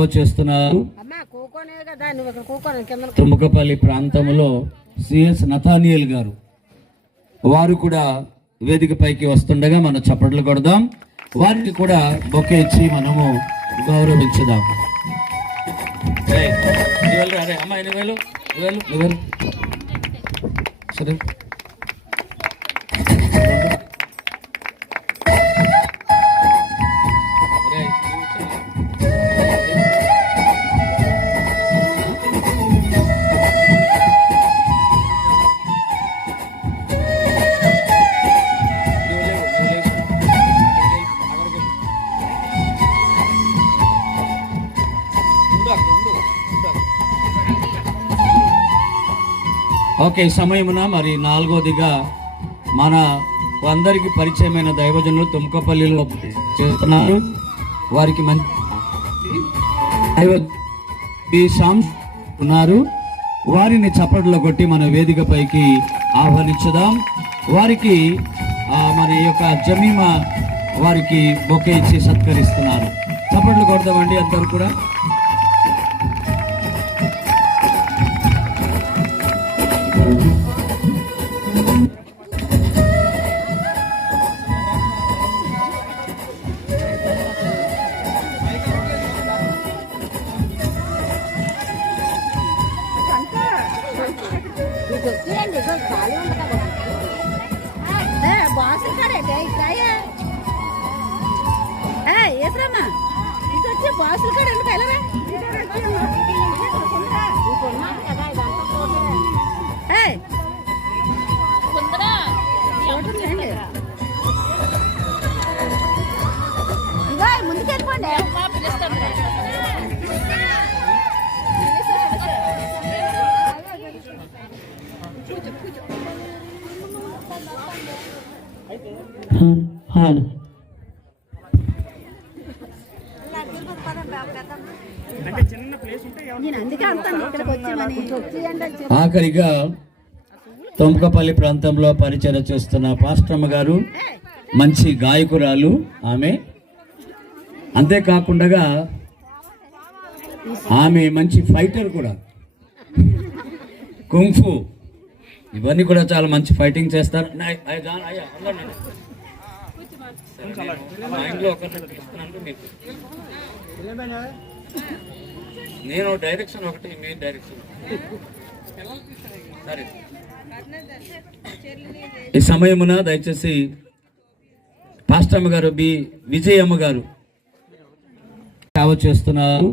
సేవ చేస్తున్నారు. తుమ్మకపల్లి ప్రాంతంలో సిఎస్ నథానియల్ గారు వారు కూడా వేదిక పైకి వస్తుండగా మనం చప్పట్లు కొడదాం. వారికి కూడా బొకే ఇచ్చి మనము గౌరవించుదాం. సరే ఓకే. సమయమున మరి నాలుగోదిగా మన అందరికి పరిచయమైన దైవజనులు తుమ్మకపల్లిలో చేస్తున్నారు. వారికి మంచి ఉన్నారు. వారిని చప్పట్లో కొట్టి మన వేదిక పైకి ఆహ్వానించుదాం. వారికి మన యొక్క జమీమా వారికి బొకే ఇచ్చి సత్కరిస్తున్నారు. చప్పట్లు కొడదామండి అందరూ కూడా. బాసులు కాడ ముందుకెళ్ళిపోండి. ఆఖరిగా తుమ్మకపల్లి ప్రాంతంలో పరిచయం చేస్తున్న పాస్టమ్మ గారు మంచి గాయకురాలు. ఆమె అంతేకాకుండా ఆమె మంచి ఫైటర్ కూడా, కుంఫు ఇవన్నీ కూడా చాలా మంచి ఫైటింగ్ చేస్తారు. నేను డైరెక్షన్ ఒకటి, మీ డైరెక్షన్. సరే, ఈ సమయమున దయచేసి పాస్టమ్మ గారు బి విజయమ్మ గారు సేవ చేస్తున్నారు.